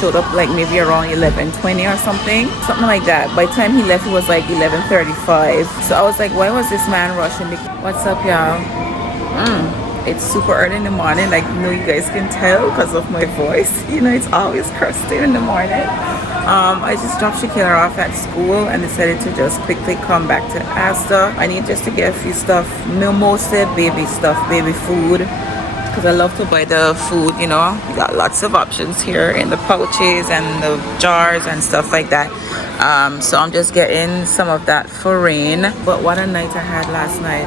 showed up like maybe around 11:20 or something like that. By the time he left, it was like 11:35. So I was like, why was this man rushing? What's up, y'all? It's super early in the morning. I know you guys can tell because of my voice. You know, it's always crusty in the morning. I just dropped ShéKayla off at school and decided to just quickly come back to Asda. I need just to get a few stuff, mostly baby stuff, baby food, because I love to buy the food. You know, you got lots of options here in the pouches and the jars and stuff like that. So I'm just getting some of that for Rain. But what a night I had last night.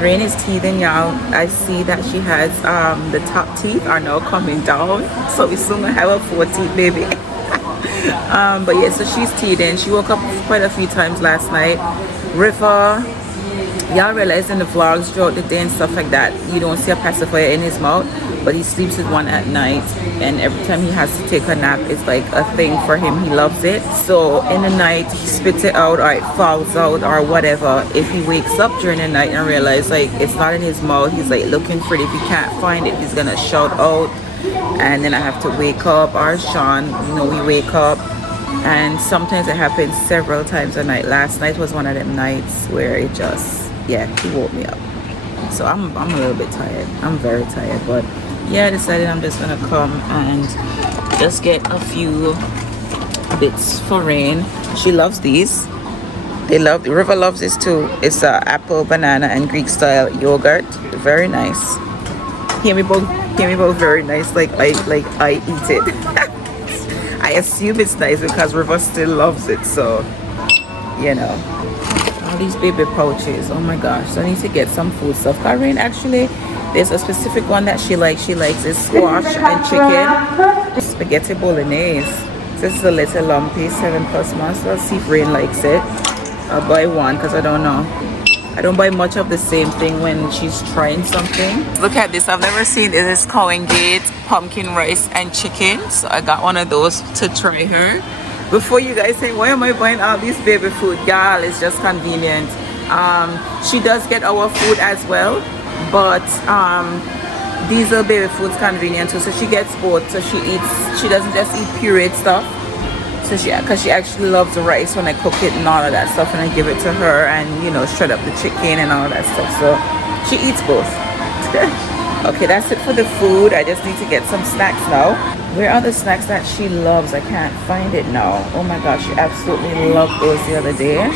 Rain is teething, y'all. I see that she has the top teeth are now coming down, so we soon gonna have a 4-teeth baby. But yeah, so she's teething. She woke up quite a few times last night. River, y'all realize in the vlogs throughout the day and stuff like that, you don't see a pacifier in his mouth, but he sleeps with one at night, and every time he has to take a nap, it's like a thing for him. He loves it. So in the night he spits it out or it falls out or whatever. If he wakes up during the night and realize like it's not in his mouth, he's like looking for it. If he can't find it, he's gonna shout out, and then I have to wake up, or Sean, you know, we wake up. And sometimes it happens several times a night. Last night was one of them nights where it just, yeah, he woke me up. So I'm a little bit tired. I'm very tired, but yeah, I decided I'm just gonna come and just get a few bits for Rain. She loves these. River loves this too. It's apple, banana, and Greek style yogurt. Very nice. Hear me both very nice. Like I eat it. I assume it's nice because River still loves it, so you know. All these baby pouches, oh my gosh. So I need to get some food stuff. Rain, actually, there's a specific one that she likes. She likes this squash and chicken, spaghetti bolognese. This is a little lumpy, 7+ months. Let's see if Rain likes it. I'll buy one because I don't know. I don't buy much of the same thing when she's trying something. Look at this. I've never seen this cow and gate pumpkin rice and chicken. So I got one of those to try her. Before you guys say, why am I buying all this baby food? Y'all, it's just convenient. She does get our food as well, but Diesel baby food's convenient too. So she gets both. So she doesn't just eat pureed stuff. So because she actually loves the rice when I cook it and all of that stuff, and I give it to her, and you know, shred up the chicken and all that stuff. So she eats both. Okay, that's it for the food. I just need to get some snacks now. Where are the snacks that she loves? I can't find it now. Oh my gosh, she absolutely loved those the other day.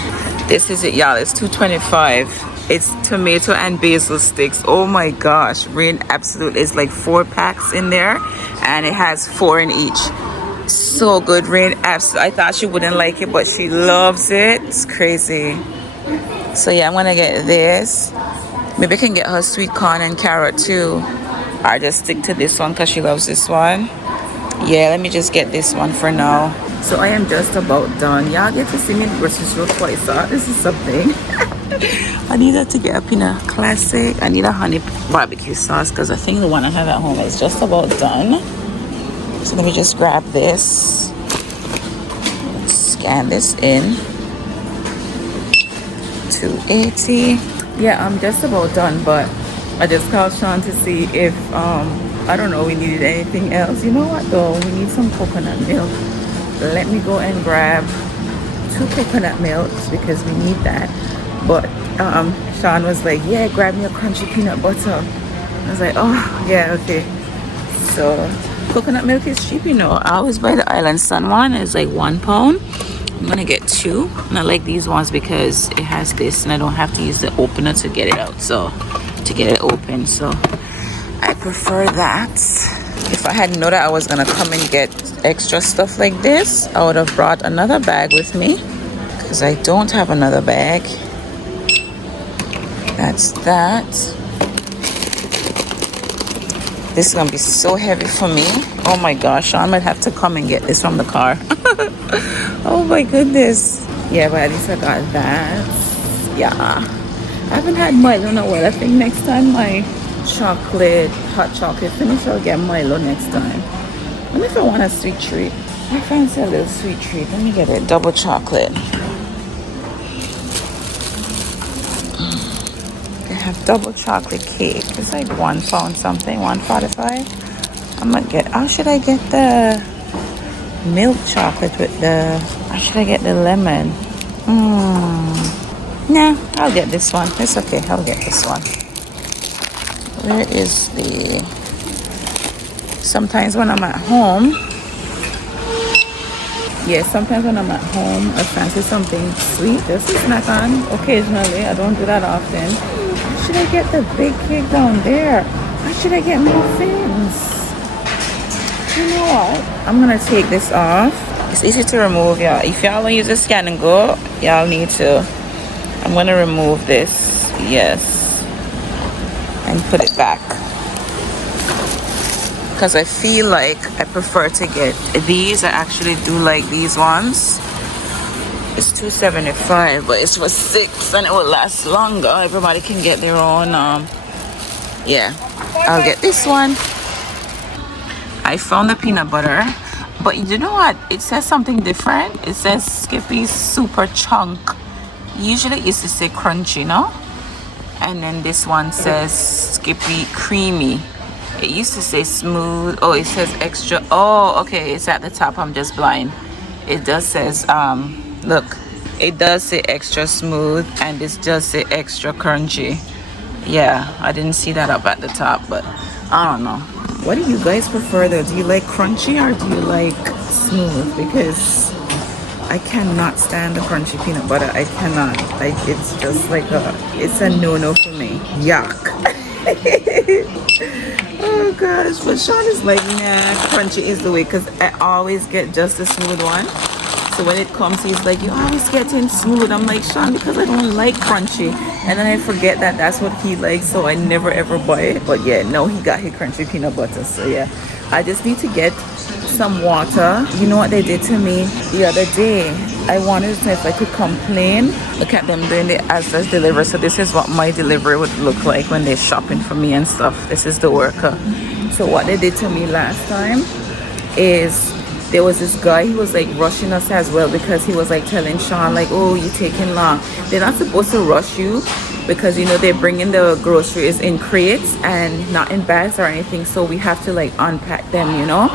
This is it, y'all. It's $2.25. It's tomato and basil sticks. Oh my gosh, Rain absolutely is like 4 packs in there, and it has 4 in each. So good. Rain absolutely, I thought she wouldn't like it, but she loves it. It's crazy. So yeah, I'm gonna get this. Maybe I can get her sweet corn and carrot too. I just stick to this one because she loves this one. Yeah, let me just get this one for now. So I am just about done. Y'all get to see me in the grocery store twice. So this is something. I needed to get a Pina Classic. I need a honey barbecue sauce because I think the one I have at home is just about done. So let me just grab this. Let's scan this in. 280. Yeah, I'm just about done, but I just called Sean to see if I don't know, we needed anything else. You know what though? We need some coconut milk. Let me go and grab 2 coconut milks because we need that. But Sean was like, yeah, grab me a crunchy peanut butter. I was like, oh yeah, okay. So coconut milk is cheap, you know. I always buy the Island Sun one. It's like £1. I'm gonna get 2, and I like these ones because it has this and I don't have to use the opener to get it out, so to get it open. So I prefer that. If I had known that I was gonna come and get extra stuff like this, I would have brought another bag with me because I don't have another bag. That's that. This is gonna be so heavy for me. Oh my gosh, I might have to come and get this from the car. Oh my goodness. Yeah, but at least I got that. Yeah, I haven't had Milo in a while. I think next time my hot chocolate finish, I'll get Milo next time. What if I want a sweet treat? I fancy a little sweet treat. Let me get it. Double chocolate. They have double chocolate cake. It's like £1 something, $1.45. I'm gonna get, how should I get the milk chocolate with the, or should I get the lemon? Nah, I'll get this one. It's okay, I'll get this one. Where is the, sometimes when I'm at home, sometimes when I'm at home, I fancy something sweet just to snack on occasionally. I don't do that often. Should I get the big cake down there? Or should I get muffins? You know what? I'm gonna take this off. It's easy to remove, y'all. If y'all don't use a scan and go, y'all need to. I'm gonna remove this, yes, and put it back. Because I feel like I prefer to get these. I actually do like these ones. It's $2.75, but it's for $6 and it will last longer. Everybody can get their own. Yeah, I'll get this one. I found the peanut butter, but you know what? It says something different. It says Skippy's Super Chunk. Usually it used to say crunchy, no? And then this one says Skippy Creamy. It used to say smooth. Oh, it says extra. Oh, okay, it's at the top. I'm just blind. It does says look, it does say extra smooth, and this does say extra crunchy. Yeah, I didn't see that up at the top, but I don't know. What do you guys prefer though? Do you like crunchy or do you like smooth? Because I cannot stand the crunchy peanut butter. I cannot. Like, it's just like it's a no-no for me. Yuck. Oh gosh, but Sean is like, nah, crunchy is the way, because I always get just a smooth one. So when it comes, he's like, you always get in smooth. I'm like, Sean, because I don't like crunchy. And then I forget that that's what he likes, so I never ever buy it. But yeah, no, he got his crunchy peanut butter. So yeah, I just need to get some water. You know what they did to me the other day? I wanted to know if I could complain. Look at them doing the Asda's delivery. So this is what my delivery would look like when they're shopping for me and stuff. This is the worker. So what they did to me last time is there was this guy, he was like rushing us as well, because he was like telling Sean like, oh, you're taking long. They're not supposed to rush you, because you know they're bringing the groceries in crates and not in bags or anything, so we have to like unpack them, you know.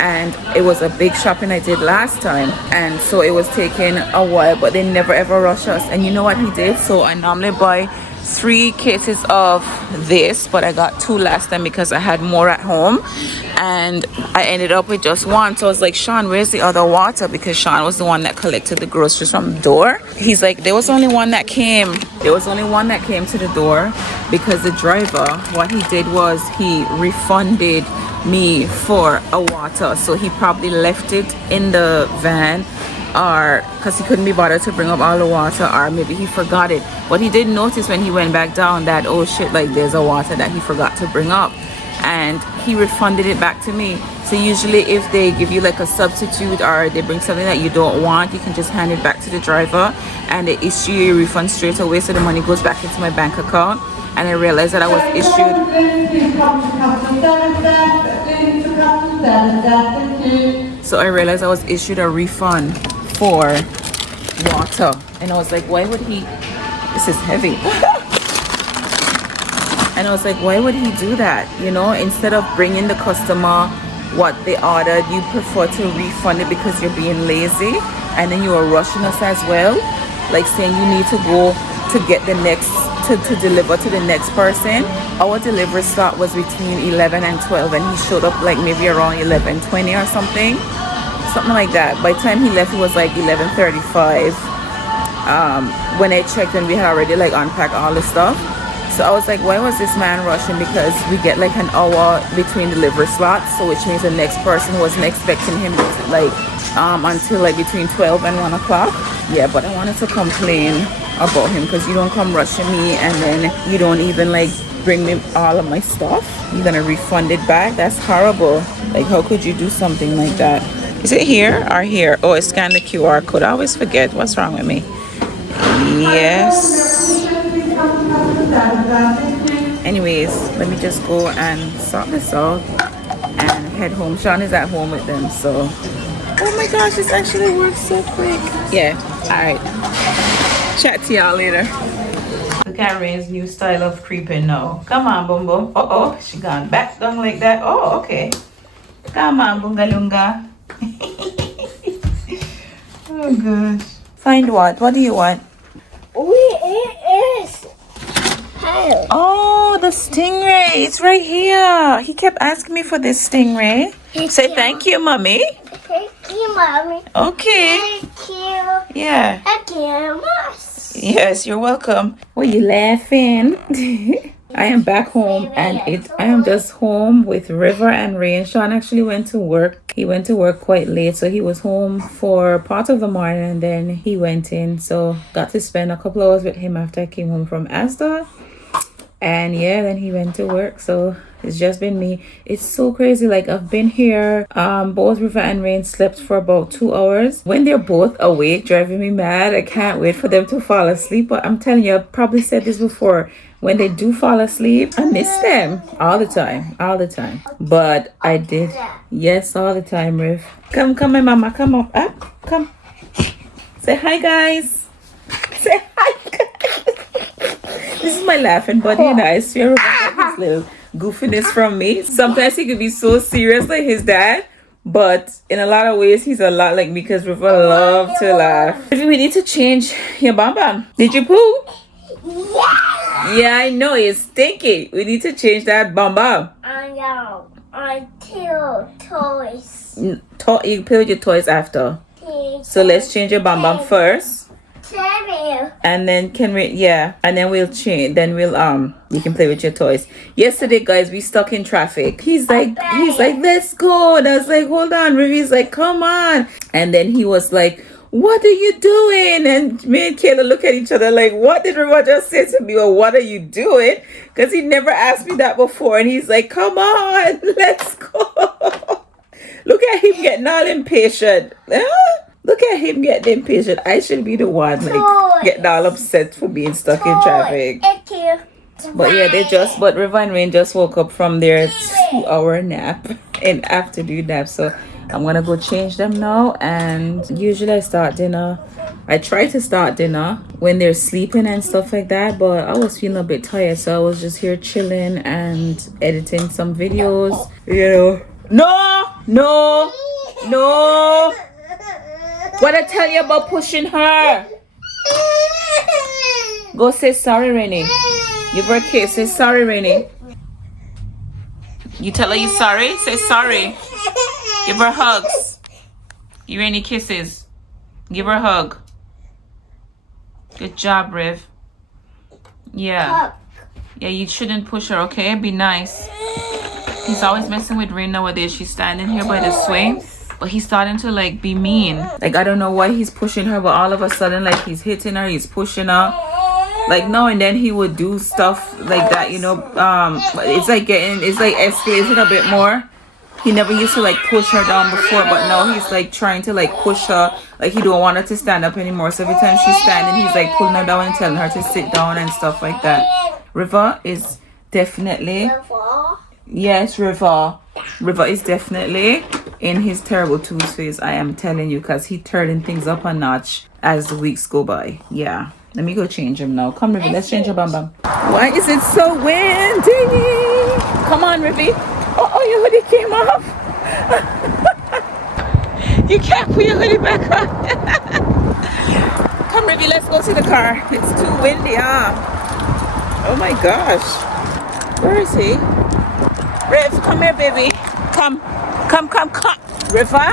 And it was a big shopping I did last time, and so it was taking a while, but they never ever rush us. And you know what he did? So I normally buy 3 cases of this, but I got 2 last time because I had more at home, and I ended up with just 1. So I was like, Sean, where's the other water? Because Sean was the one that collected the groceries from the door. He's like, there was only one that came. There was only one that came to the door, because the driver, what he did was he refunded me for a water. So he probably left it in the van, or because he couldn't be bothered to bring up all the water, or maybe he forgot it. But he did notice when he went back down that, oh shit, like there's a water that he forgot to bring up, and he refunded it back to me. So usually if they give you like a substitute, or they bring something that you don't want, you can just hand it back to the driver and they issue you a refund straight away, so the money goes back into my bank account. And I realized that I was issued, a refund for water. And I was like, why would he, this is heavy. And I was like, why would he do that? You know, instead of bringing the customer what they ordered, you prefer to refund it because you're being lazy, and then you are rushing us as well, like saying you need to go to get the next, to deliver to the next person. Our delivery slot was between 11 and 12, and he showed up like maybe around 11:20 or something like that. By the time he left, it was like 11:35. When I checked, and we had already like unpacked all the stuff. So I was like, why was this man rushing? Because we get like an hour between delivery slots, so which means the next person wasn't expecting him to, like until like between 12 and 1 o'clock. Yeah, but I wanted to complain about him, because you don't come rushing me and then you don't even like bring me all of my stuff. You're gonna refund it back? That's horrible. Like, how could you do something like that? Is it here or here? Oh, it scanned the QR code. I always forget. What's wrong with me? Yes. Anyways, let me just go and sort this out and head home. Sean is at home with them, so oh my gosh, this actually works so quick. Yeah, all right, chat to y'all later. Look at Rain's new style of creeping now. Come on, boom boom. Oh, she gone back down like that. Oh, okay. Come on, bungalunga. Oh gosh. Find what? What do you want? Where is Oh, the stingray. It's right here. He kept asking me for this stingray. Say thank you, mommy. Thank you, mommy. Okay. Thank you. Yeah. Thank you, Yes, you're welcome. Were you laughing? I am back home and I am just home with River and Rain. Sean actually went to work. He went to work quite late, so he was home for part of the morning and then he went in. So got to spend a couple hours with him after I came home from Asda. And yeah, then he went to work. So it's just been me. It's so crazy. Like I've been here. Both River and Rain slept for about 2 hours. When they're both awake, driving me mad. I can't wait for them to fall asleep. But I'm telling you, I've probably said this before. When they do fall asleep, I miss them all the time. All the time. But I did. Yes, all the time, Riv. Come, my mama. Come up. Come. Say hi, guys. Say hi, guys. This is my laughing buddy and I swear about his little goofiness from me. Sometimes he could be so serious like his dad, but in a lot of ways he's a lot like me because River love to laugh. We need to change your bam bam. Did you poo? Yeah, I know, it's stinky. We need to change that bam bam. I know. I kill toys. You play with your toys after. So let's change your bam bam first. And then and then we'll change, then you can play with your toys. Yesterday, guys, we stuck in traffic. He's like let's go, and I was like, hold on. Ruby's like, come on. And then he was like, what are you doing? And me and Kayla look at each other like, what did River just say to me, or what are you doing? Because he never asked me that before. And he's like, come on, let's go. Look at him getting all impatient. Look at him getting impatient. I should be the one like getting all upset for being stuck in traffic. But yeah, but River and Rain just woke up from their 2-hour nap, an afternoon nap. So I'm gonna go change them now. And usually I try to start dinner when they're sleeping and stuff like that, but I was feeling a bit tired, so I was just here chilling and editing some videos, No. What I tell you about pushing her? Go say sorry, Rainy. Give her a kiss. Say sorry, Rainy. You tell her you sorry? Say sorry. Give her hugs. You Rainy kisses. Give her a hug. Good job, Riv. Yeah. Yeah, you shouldn't push her, okay? Be nice. He's always messing with Rain nowadays. She's standing here by the swing. But he's starting to like be mean. Like I don't know why he's pushing her, but all of a sudden like he's hitting her, he's pushing her. Like now and then he would do stuff like that, but it's like escalating a bit more. He never used to like push her down before, but now he's like trying to like push her. Like he don't want her to stand up anymore. So every time she's standing, he's like pulling her down and telling her to sit down and stuff like that. River is definitely Yes, River is definitely in his terrible twos phase, I am telling you, because he turning things up a notch as the weeks go by. Yeah, let me go change him now. Come, River, let's change your bam bam. Why is it so windy? Come on, River. Oh, your hoodie came off. You can't put your hoodie back on. Come, River, let's go to the car. It's too windy, Oh my gosh. Where is he? Riv, come here, baby. Come. River,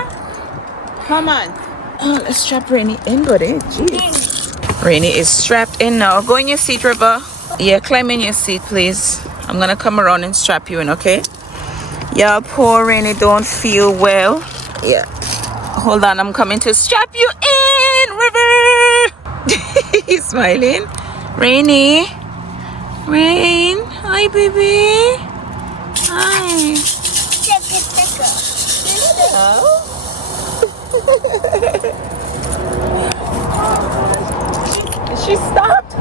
come on. Oh, let's strap Rainy in, buddy. Jeez. Rainy is strapped in now. Go in your seat, River. Yeah, climb in your seat, please. I'm gonna come around and strap you in, okay? Yeah, poor Rainy don't feel well. Yeah. Hold on, I'm coming to strap you in, River. He's smiling. Rainy. Rain. Hi, baby. Hi. She stopped.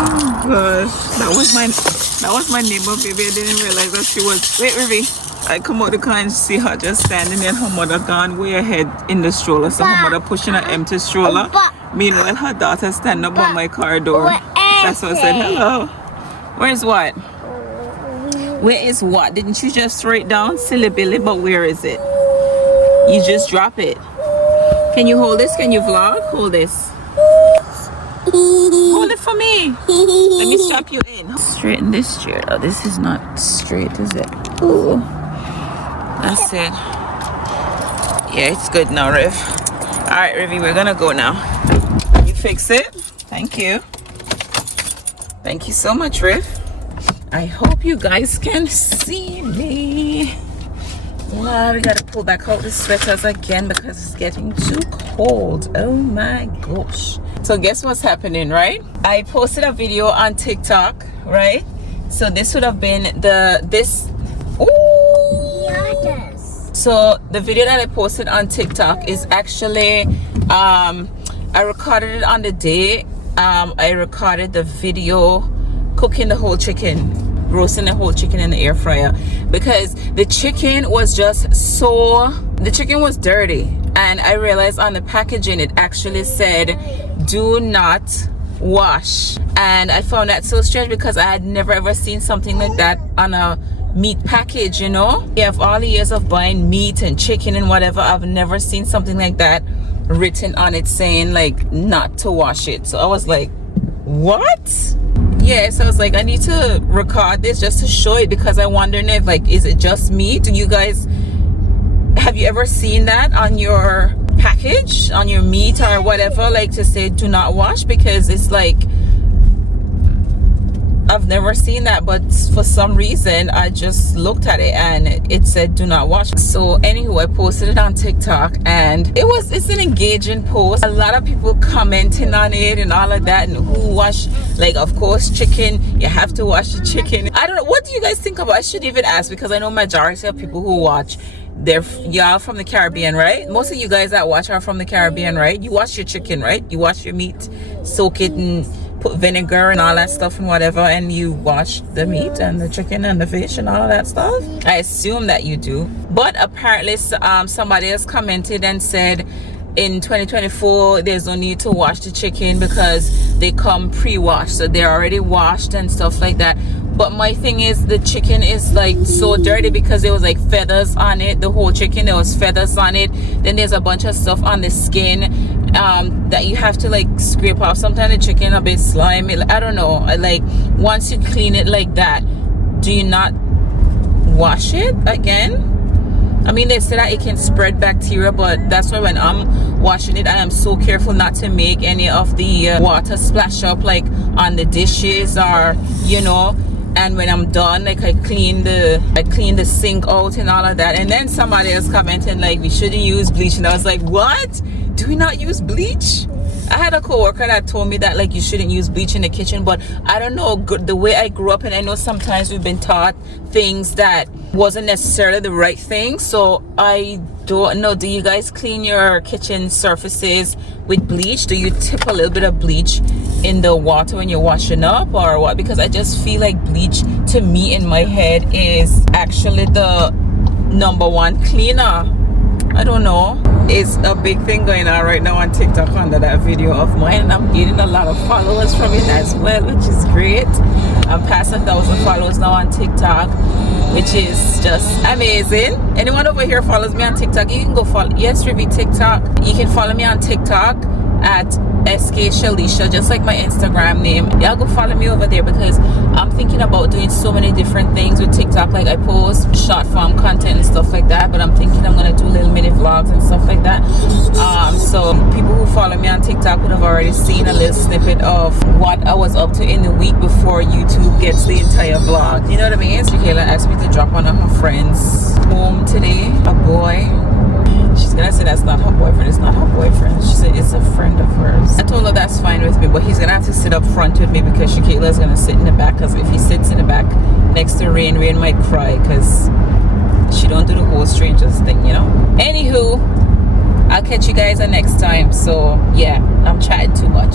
Oh gosh, that was my neighbor, baby. I didn't realize that she was. Wait, Ruby. I come out the car and see her just standing there, and her mother gone way ahead in the stroller. So her mother pushing an empty stroller. Meanwhile, her daughter standing up by my car door. That's why I said hello. Where's what? Where is what? Didn't you just throw it down? Silly Billy, but where is it? You just drop it. Can you hold this? Can you vlog? Hold this. Hold it for me. Let me strap you in. Straighten this chair. Oh, this is not straight, is it? Ooh. That's it. Yeah, it's good now, Riv. Alright, Rivy, we're gonna go now. You fix it? Thank you. Thank you so much, Riv. I hope you guys can see me. Wow, we gotta pull back out the sweaters again because it's getting too cold. Oh my gosh. So guess what's happening, right? I posted a video on TikTok, right? So this would have been So the video that I posted on TikTok is actually I recorded it on the day I recorded the video cooking the whole chicken, roasting the whole chicken in the air fryer, because the chicken was the chicken was dirty, and I realized on the packaging it actually said do not wash, and I found that so strange because I had never ever seen something like that on a meat package, you know. Yeah, of all the years of buying meat and chicken and whatever, I've never seen something like that written on it saying like not to wash it. So I was like, what? Yeah, so I was like, I need to record this just to show it, because I'm wondering if like, is it just me? Do you guys, have you ever seen that on your package, on your meat or whatever, like to say do not wash? Because it's like, I've never seen that, but for some reason I just looked at it and it said do not wash. So anywho, I posted it on TikTok, and it's an engaging post. A lot of people commenting on it and all of that, and who wash, like, of course chicken, you have to wash the chicken. I don't know, what do you guys think about? I should even ask, because I know majority of people who watch, y'all from the Caribbean, right? Most of you guys that watch are from the Caribbean, right? You wash your chicken, right? You wash your meat, soak it and put vinegar and all that stuff and whatever, and you wash the meat and the chicken and the fish and all of that stuff. I assume that you do, but apparently somebody else commented and said in 2024 there's no need to wash the chicken because they come pre-washed, so they're already washed and stuff like that. But my thing is, the chicken is like so dirty because there was like feathers on it. The whole chicken, there was feathers on it. Then there's a bunch of stuff on the skin that you have to like scrape off. Sometimes the chicken a bit slimy, I don't know. Like once you clean it like that, do you not wash it again? I mean, they say that it can spread bacteria, but that's why when I'm washing it, I am so careful not to make any of the water splash up like on the dishes, or you know. And when I'm done, like I clean the sink out and all of that. And then somebody else commented like we shouldn't use bleach, and I was like, what? Do we not use bleach? I had a coworker that told me that like you shouldn't use bleach in the kitchen, but I don't know, the way I grew up, and I know sometimes we've been taught things that wasn't necessarily the right thing. So I don't know, do you guys clean your kitchen surfaces with bleach? Do you tip a little bit of bleach in the water when you're washing up, or what? Because I just feel like bleach to me in my head is actually the #1 cleaner. I don't know. It's a big thing going on right now on TikTok under that video of mine, and I'm getting a lot of followers from it as well, which is great. I'm past 1,000 followers now on TikTok, which is just amazing. Anyone over here follows me on TikTok, you can go follow. Yes, Rivy TikTok. You can follow me on TikTok at SKayla, just like my Instagram name. Y'all go follow me over there, because I'm thinking about doing so many different things with TikTok. Like I post short form content and stuff like that, but I'm thinking I'm gonna do little mini vlogs and stuff like that. So people who follow me on TikTok would have already seen a little snippet of what I was up to in the week before YouTube gets the entire vlog. You know what I mean? ShéKayla asked me to drop one of her friends home today, a boy. She's gonna say that's not her boyfriend. It's not her boyfriend. She said it's a friend of hers. I told her that's fine with me, but he's gonna have to sit up front with me because ShéKayla is gonna sit in the back. Because if he sits in the back next to Rain might cry because she don't do the whole strangers thing, you know. Anywho, I'll catch you guys next time. So yeah, I'm chatting too much.